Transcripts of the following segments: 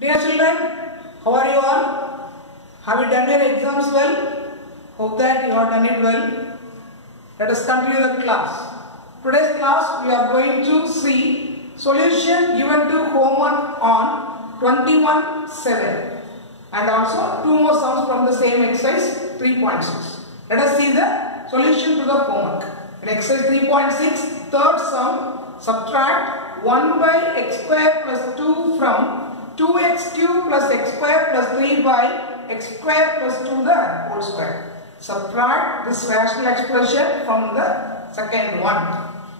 Dear children, how are you all? Have you done your exams well? Hope that you have done it well. Let us continue the class. Today's class we are going to see solution given to homework on 21/7 and also two more sums from the same exercise 3.6. Let us see the solution to the homework. In exercise 3.6, third sum, subtract 1 by x square plus 2 from 2x cube plus x square plus 3 by x square plus 2 the whole square. Subtract this rational expression from the second one.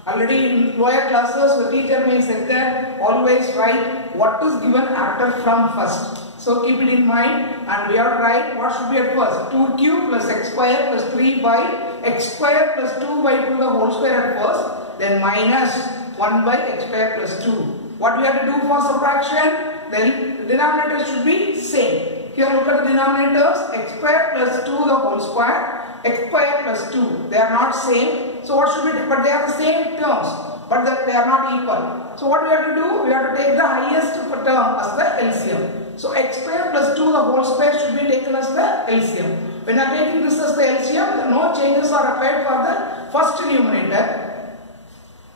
Already in lower classes the teacher may say that always write what is given after from first. So keep it in mind and we have to write what should be at first. 2 cube plus x square plus 3 by x square plus 2 by 2 the whole square at first. Then minus 1 by x square plus 2. What we have to do for subtraction? Then the denominators should be same. Here look at the denominators, x square plus 2 the whole square, x square plus 2. They are not same. So what should we do? But they are the same terms, but they are not equal. So what we have to do? We have to take the highest term as the LCM. So x square plus 2 the whole square should be taken as the LCM. When I am taking this as the LCM, no changes are applied for the first numerator.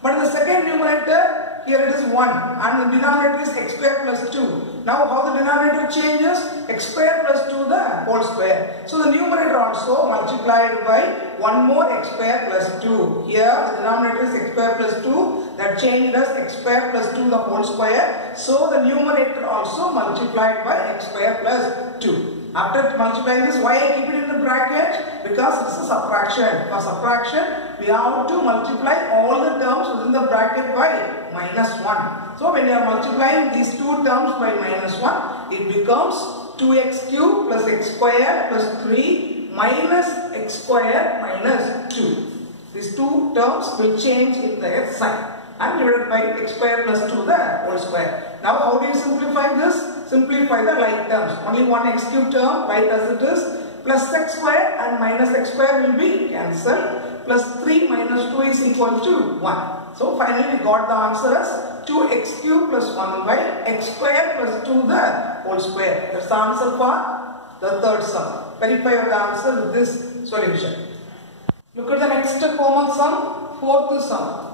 But in the second numerator, here it is 1 and the denominator is x square plus 2. Now how the denominator changes? X square plus 2 the whole square. So the numerator also multiplied by 1 more x square plus 2. Here the denominator is x square plus 2. That changed as x square plus 2 the whole square. So the numerator also multiplied by x square plus 2. After multiplying this, why I keep it in the bracket? Because this is subtraction. For subtraction, we have to multiply all the terms within the bracket by minus 1. So when you are multiplying these two terms by minus 1, it becomes 2x cube plus x square plus 3 minus x square minus 2. These two terms will change in their sign and divided by x square plus 2 the whole square. Now how do you simplify this? Simplify the like terms. Only one x cube term, write as it is, plus x square and minus x square will be cancelled, plus 3 minus 2 is equal to 1. So finally we got the answer as 2x cube plus 1 by x square plus 2 the whole square. That's the answer for the third sum. Verify the answer with this solution. Look at the next homework sum, fourth sum.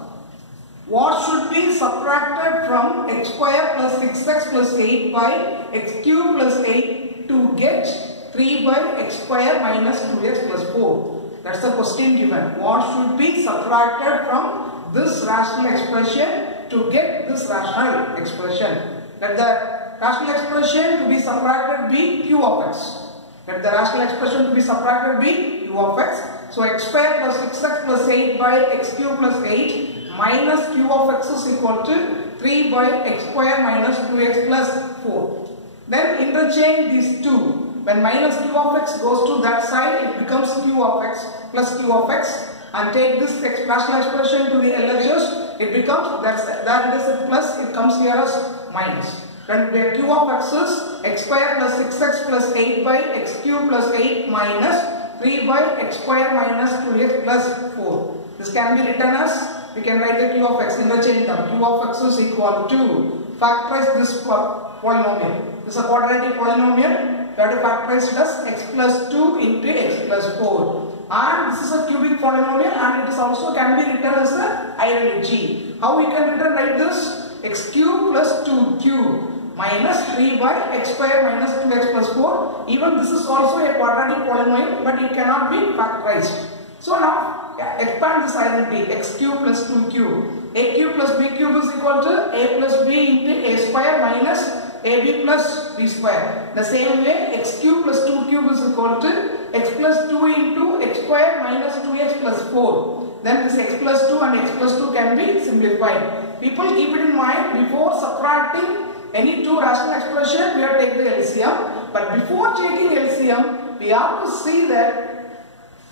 What should be subtracted from x square plus 6x plus 8 by x cube plus 8 to get 3 by x square minus 2x plus 4? That's the question given. What should be subtracted from this rational expression to get this rational expression? Let the rational expression to be subtracted be q of x. Let the rational expression to be subtracted be q of x. So x square plus 6x plus 8 by x cube plus 8 minus q of x is equal to 3 by x square minus 2x plus 4. Then interchange these two. When minus q of x goes to that side, it becomes q of x plus q of x. And take this rational expression to the LHS, it becomes, that it is a plus, it comes here as minus. Then the q of x is x square plus 6x plus 8 by x cube plus 8 minus 3 by x square minus 2x plus 4. This can be written as, we can write the q of x, interchange them. Q of x is equal to, factorize this polynomial. This is a quadratic polynomial. We have to factorize it as x plus 2 into x plus 4. And this is a cubic polynomial and it is also can be written as a identity. How we can write this? X cube plus 2 cube minus 3 by x square minus 2x plus 4. Even this is also a quadratic polynomial but it cannot be factorized. So now expand this identity, x cube plus 2 cube. A cube plus b cube is equal to a plus b into a square minus ab plus b square. The same way x cube plus 2 cube is equal to x plus 2 into x square minus 2x plus 4. Then this x plus 2 and x plus 2 can be simplified. People keep it in mind, before subtracting any two rational expression we have to take the LCM. But before taking LCM, we have to see that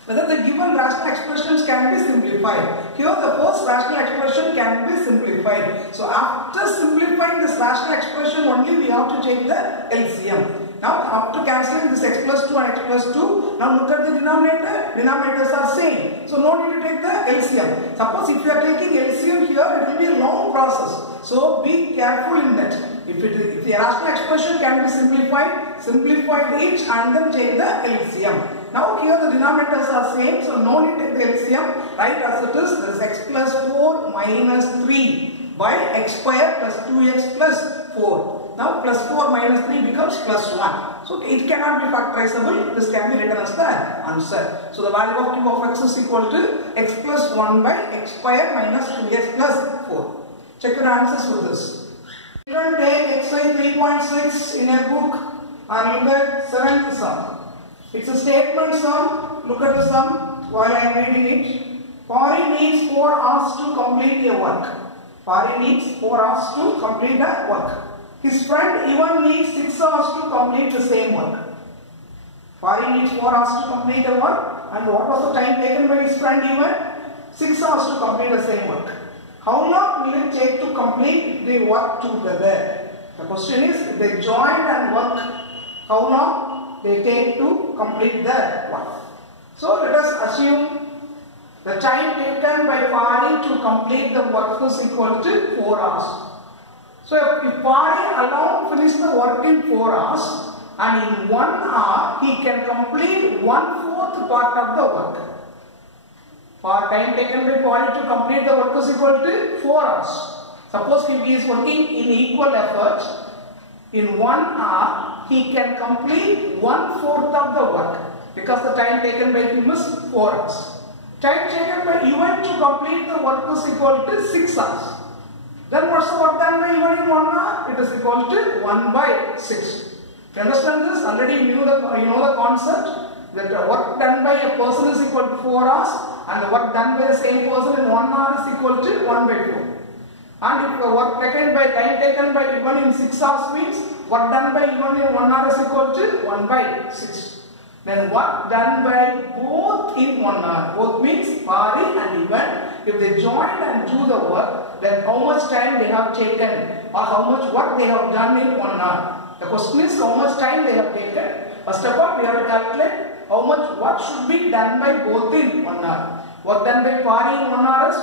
whether the given rational expressions can be simplified. Here the first rational expression can be simplified. So after simplifying this rational expression only we have to take the LCM. Now after cancelling this x plus 2 and x plus 2, now look at the denominator. Denominators are same. So no need to take the LCM. Suppose if you are taking LCM here, it will be a long process. So be careful in that. If the rational expression can be simplified, simplify each and then take the LCM. Now here the denominators are same, so no need to take the LCM. Write as it is. There is x plus 4 minus 3 by x square plus 2x plus 4. Now plus 4 minus 3 becomes plus 1. So it cannot be factorizable. This can be written as the answer. So the value of q of x is equal to x plus 1 by x square minus 2x plus 4. Check your answers for this. Children, take exercise 3.6 in a book and look at 7th sum. It's a statement sum. Look at the sum while I am reading it. Pari needs 4 hours to complete a work. Pari needs 4 hours to complete a work. His friend Ivan needs 6 hours to complete the same work. Pari needs 4 hours to complete a work. And what was the time taken by his friend Ivan? 6 hours to complete the same work. How long will it take to complete the work together? The question is, if they join and work, how long they take to complete the work? So let us assume the time taken by Pari to complete the work is equal to 4 hours. So if Pari alone finishes the work in 4 hours and in 1 hour he can complete 1/4 part of the work. For time taken by Pari to complete the work is equal to 4 hours. Suppose if he is working in equal effort, in 1 hour he can complete 1/4 of the work because the time taken by him is 4 hours. Time taken by Ivan to complete the work is equal to 6 hours. Then what's the work done by Ivan in 1 hour? It is equal to 1 by 6. You understand this? Already you know the concept that the work done by a person is equal to 4 hours and the work done by the same person in 1 hour is equal to 1 by 4. And if the work taken by time taken by Ivan in 6 hours means work done by Ivan in 1 hour is equal to 1 by 6. Then work done by both in 1 hour. Both means Pari and Ivan. If they join and do the work, then how much time they have taken or how much work they have done in 1 hour. The question is how much time they have taken. First of all, we have to calculate how much work should be done by both in 1 hour. Work done by Pari in 1 hour is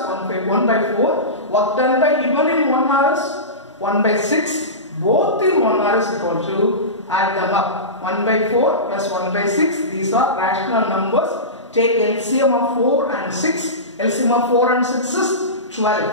1 by 4. Work done by Ivan in 1 hour is 1 by 6. Both in 1 hour is equal to, add them up. 1 by 4 plus 1 by 6. These are rational numbers. Take LCM of 4 and 6. LCM of 4 and 6 is 12.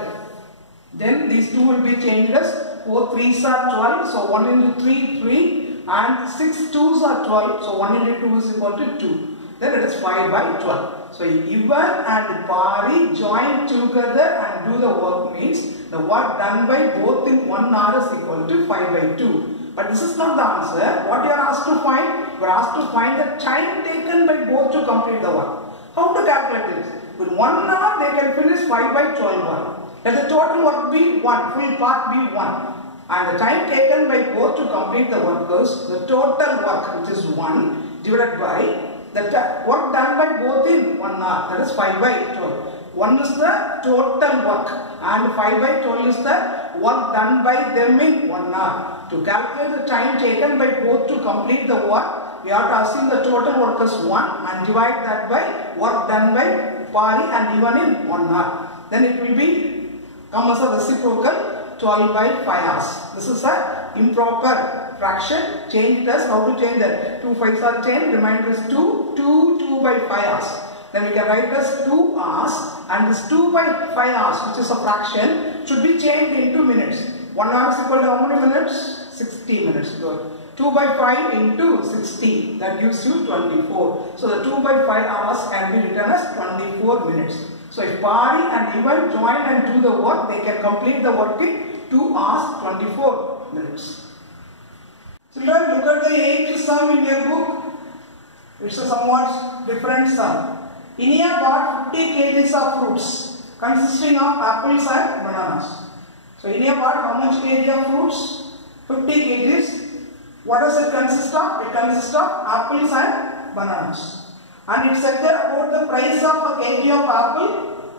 Then these two will be changed as 4 3s are 12. So 1 into 3, 3. And 6 2s are 12. So 1 into 2 is equal to 2. Then it is 5 by 12. So Ivan and Pari join together and do the work means the work done by both in 1 hour is equal to 5 by 2. But this is not the answer. What you are asked to find? You are asked to find the time taken by both to complete the work. How to calculate this? With 1 hour they can finish 5 by 12 work. Let the total work be 1, full part be 1. And the time taken by both to complete the work is the total work, which is 1 divided by the work done by both in 1 hour, that is 5 by 12. 1 is the total work and 5 by 12 is the work done by them in 1 hour. To calculate the time taken by both to complete the work, we have to assume the total work is 1 and divide that by work done by Pari and Ivan in 1 hour. Then it will be come as a reciprocal 12 by 5 hours. This is an improper fraction. Change it as, how to change that? 2 5s are 10, remainder is 2, 2 by 5 hours. Then we can write as 2 hours and this 2 by 5 hours, which is a fraction, should be changed into minutes. 1 hour is equal to how many minutes? 60 minutes. Good. 2 by 5 into 60, that gives you 24. So the 2 by 5 hours can be written as 24 minutes. So if Pari and Ivan join and do the work, they can complete the work in 2 hours 24 minutes. Children, look at the 8th sum in your book. It's a somewhat different sum. Inia bought 50 kgs of fruits consisting of apples and bananas. So Inia bought how much kg of fruits? 50 kgs. What does it consist of? It consists of apples and bananas. And it said there about the price of a kg of apple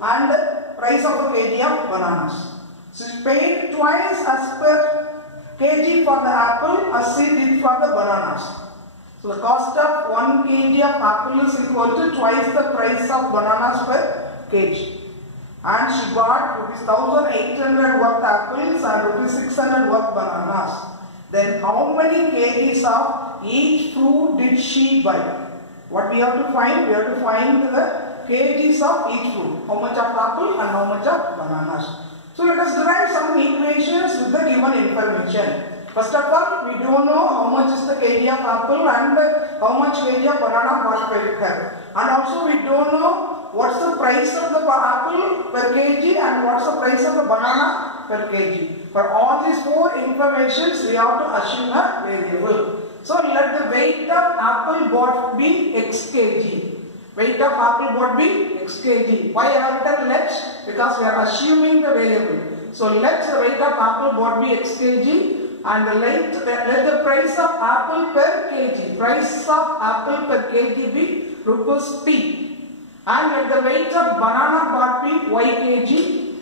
and the price of a kg of bananas. So it paid twice as per kg for the apple as he did for the bananas. So the cost of 1 kg of apple is equal to twice the price of bananas per kg. and she bought rupees 1800 worth apples and rupees 600 worth bananas. Then how many kgs of each fruit did she buy? What we have to find? We have to find the kgs of each fruit. How much of apple and how much of bananas. So let us derive some equations with the given information. First of all, we don't know how much is the kg of apple and how much kg of banana bought by her. And also we don't know what's the price of the apple per kg and what's the price of the banana per kg. For all these four informations, we have to assume a variable. So let the weight of apple bought be x kg. Weight of apple bought be x kg. Why I have written let? Because we are assuming the variable. So let the weight of apple bought be x kg. And let the price of apple per kg, price of apple per kg be rupees p. And let the weight of banana bought be y kg.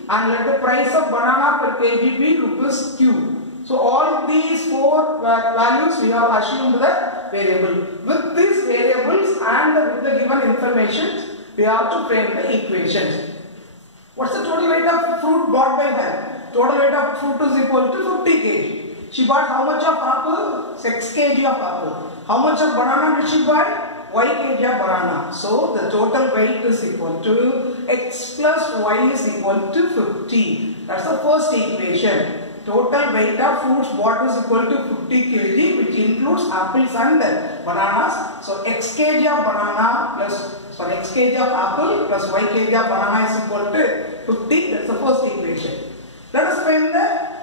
And let the price of banana per kg be rupees q. So all these four values we have assumed the variable. With these variables and with the given information, we have to frame the equations. What's the total weight of fruit bought by her? Total weight of fruit is equal to 50 kg. She bought how much of apple? 6 kg of apple. How much of banana did she buy? Y kg of banana. So the total weight is equal to x plus y is equal to 50. That's the first equation. Total weight of fruits bought is equal to 50 kg, which includes apples and bananas. So x kg of banana plus x kg of apple plus y kg of banana is equal to 50. That's the first equation. Let us frame the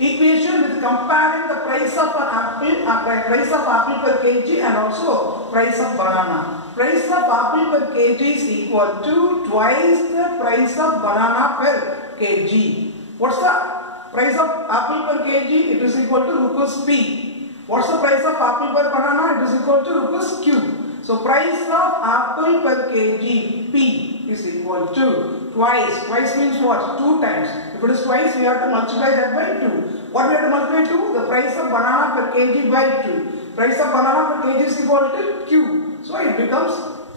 equation with comparing the price of an apple per kg and also price of banana. Price of apple per kg is equal to twice the price of banana per kg. What's the price of apple per kg? It is equal to rupees p. What's the price of apple per banana? It is equal to rupees q. So price of apple per kg p is equal to twice. Twice means what? 2 times. If it is twice, we have to multiply that by 2. What we have to multiply 2? The price of banana per kg by 2. Price of banana per kg is equal to q. So it becomes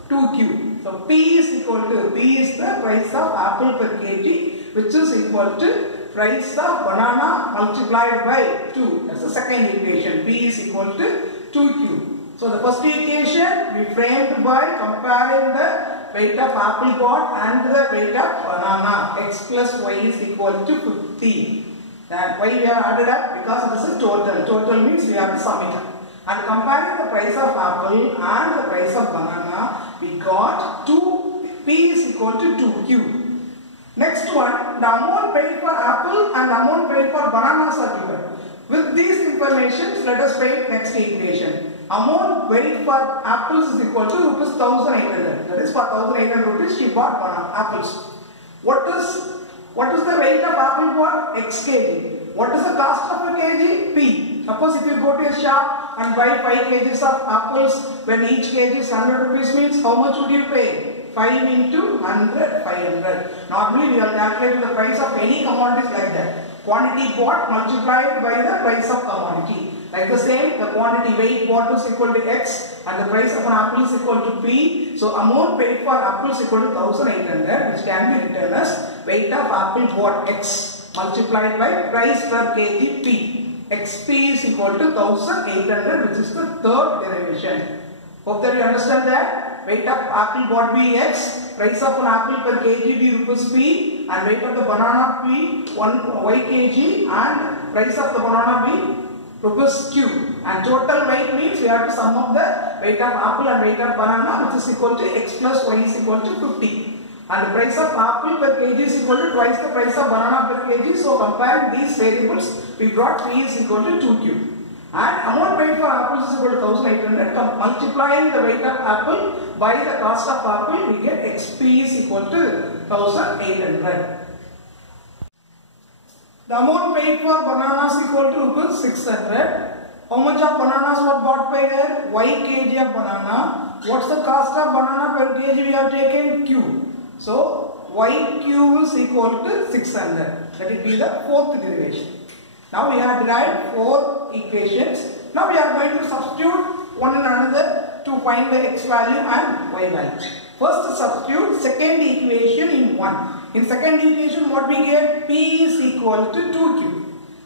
2q. So p is equal to, p is the price of apple per kg, which is equal to price of banana multiplied by 2. That's the second equation. P is equal to 2q. So the first equation we framed by comparing the weight of apple bought and the weight of banana. X plus y is equal to 50. That why we have added up? Because this is total. Total means we have to sum it up. And comparing the price of apple and the price of banana, we got 2p is equal to 2q. Next one, the amount paid for apple and amount paid for bananas are given. With these informations, let us frame next equation. Amount paid for apples is equal to rupees 1800. That is for 1800 rupees she bought apples. What is the weight of apple bought? X kg. What is the cost of a kg? P. Suppose if you go to a shop and buy 5 kgs of apples, when each kg is 100 rupees means how much would you pay? 5 into 100, 500. Normally we are calculating the price of any commodities like that. Quantity bought multiplied by the price of commodity. Like the same, the quantity weight bought is equal to x and the price of an apple is equal to p. So amount paid for apple is equal to 1800, which can be written as weight of apple bought x multiplied by price per kg p. xp is equal to 1800, which is the third derivation. Hope that you understand that. Weight of apple bought be x, price of an apple per kg be rupees p, and weight of the banana p 1 y kg, and price of the banana be rupees q. And total weight means we have to sum up the weight of apple and weight of banana, which is equal to x plus y is equal to 50. And the price of apple per kg is equal to twice the price of banana per kg. So comparing these variables, we brought p is equal to 2q. And amount paid for apples is equal to 1800. Multiplying the weight of apple by the cost of apple, we get xp is equal to 1800. The amount paid for bananas is equal to rupees 600. How much of bananas were bought by her? Y kg of banana. What's the cost of banana per kg? We have taken q. So yq is equal to 600. Let it be the fourth derivation. Now we have derived 4 equations. Now we are going to substitute one in another to find the x value and y value. First substitute second equation in 1. In second equation, what we get? P is equal to 2Q.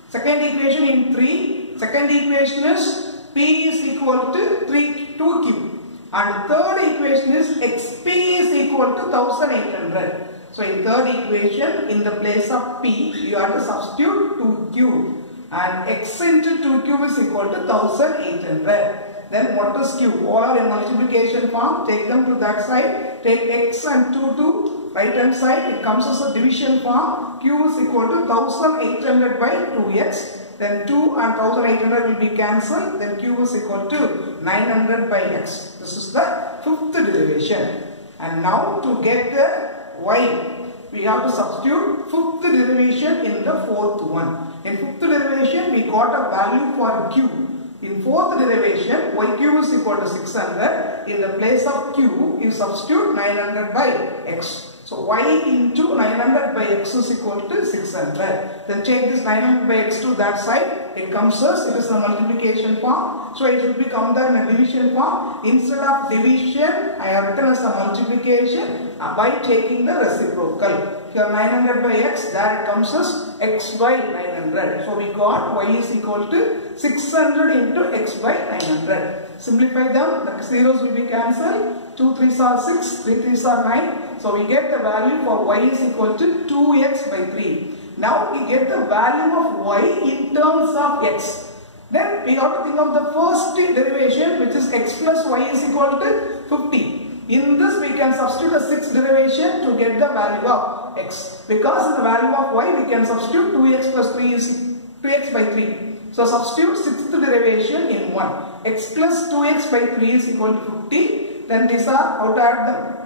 Second equation in 3, second equation is P is equal to 2Q. And third equation is XP is equal to 1800. So in third equation, in the place of P, you have to substitute 2Q. And X into 2Q is equal to 1800. Then what is Q? All are in multiplication form. Take them to that side. Take X and 2 to right hand side. It comes as a division form. Q is equal to 1800 by 2x. Then 2 and 1800 will be cancelled. Then Q is equal to 900 by x. This is the fifth derivation. And now to get the y, we have to substitute fifth derivation in the fourth one. In fifth derivation, we got a value for Q. In fourth derivation, yq is equal to 600. In the place of q, you substitute 900 by x. So y into 900 by x is equal to 600. Then check this 900 by x to that side. It comes as, it is a multiplication form. So it will become there in a division form. Instead of division, I have written as a multiplication by taking the reciprocal. Here 900 by x, there it comes as x by 900. So we got y is equal to 600 into x by 900. Simplify them, the zeros will be cancelled. 2 3s are 6, 3 3s are 9. So we get the value for y is equal to 2x by 3. Now we get the value of y in terms of x. Then we have to think of the first derivation, which is x plus y is equal to 50. In this we can substitute a sixth derivation to get the value of x. Because in the value of y we can substitute 2x plus 3 is 2x by 3. So substitute sixth derivation in 1. X plus 2x by 3 is equal to 50. Then these are, how to add them?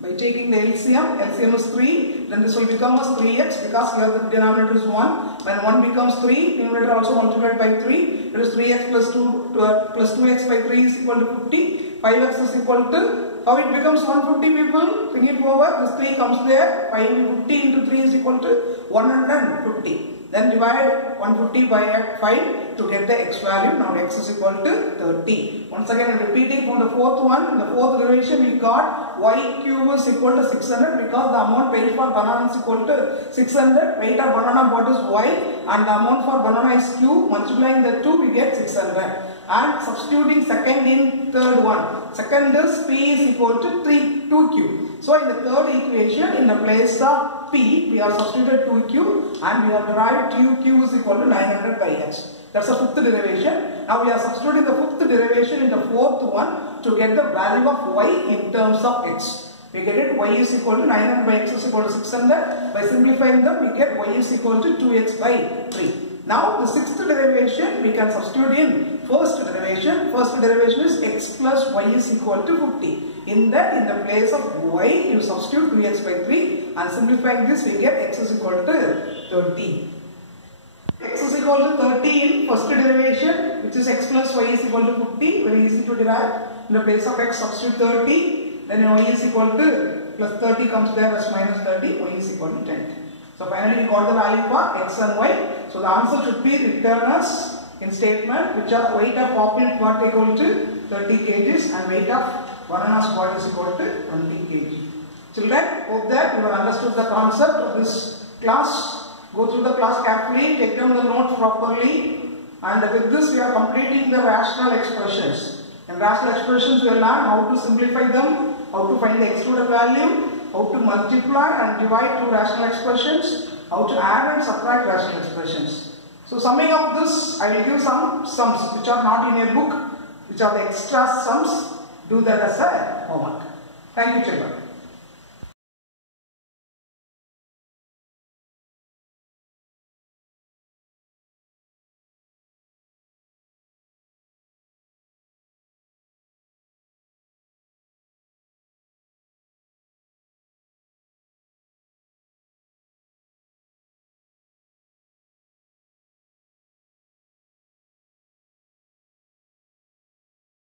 By taking the LCM, LCM is 3, then this will become as 3x because here the denominator is 1. When 1 becomes 3, numerator also multiplied by 3. It is 3x plus 2x by 3 is equal to 50. 5x is equal to, how it becomes 150 people? Bring it over, this 3 comes there. 50 into 3 is equal to 150. Then divide 150 by 5 to get the x value. Now x is equal to 30. Once again repeating from the fourth one. In the fourth derivation we got y cube is equal to 600 because the amount paid for banana is equal to 600. Weight of banana what is y and the amount for banana is q. Multiplying the 2 we get 600. And substituting second in third one. Second is p is equal to 2q. So in the third equation, in the place of p, we have substituted 2q and we have derived 2q is equal to 900 by x. That's the fifth derivation. Now we are substituting the fifth derivation in the fourth one to get the value of y in terms of x. We get it, y is equal to 900 by x is equal to 600. By simplifying them, we get y is equal to 2x by 3. Now the sixth derivation we can substitute in first derivation. First derivation is x plus y is equal to 50. In that, in the place of y, you substitute 2x by 3 and simplifying this we get x is equal to 30. X is equal to 30 in first derivation, which is x plus y is equal to 50. Very easy to derive. In the place of x substitute 30, then y is equal to plus 30 comes there as minus 30, y is equal to 10. So finally we got the value for x and y. So the answer should be written as in statement, which are weight of poppy pot equal to 30 kgs and weight of banana spot is equal to 20 kg. Children, hope that you have understood the concept of this class. Go through the class carefully, take down the notes properly, and with this we are completing the rational expressions. In rational expressions we will learn how to simplify them, how to find the excluded value, how to multiply and divide two rational expressions, how to add and subtract rational expressions. So summing up this, I will give some sums which are not in a book, which are the extra sums. Do that as a homework. Thank you, children.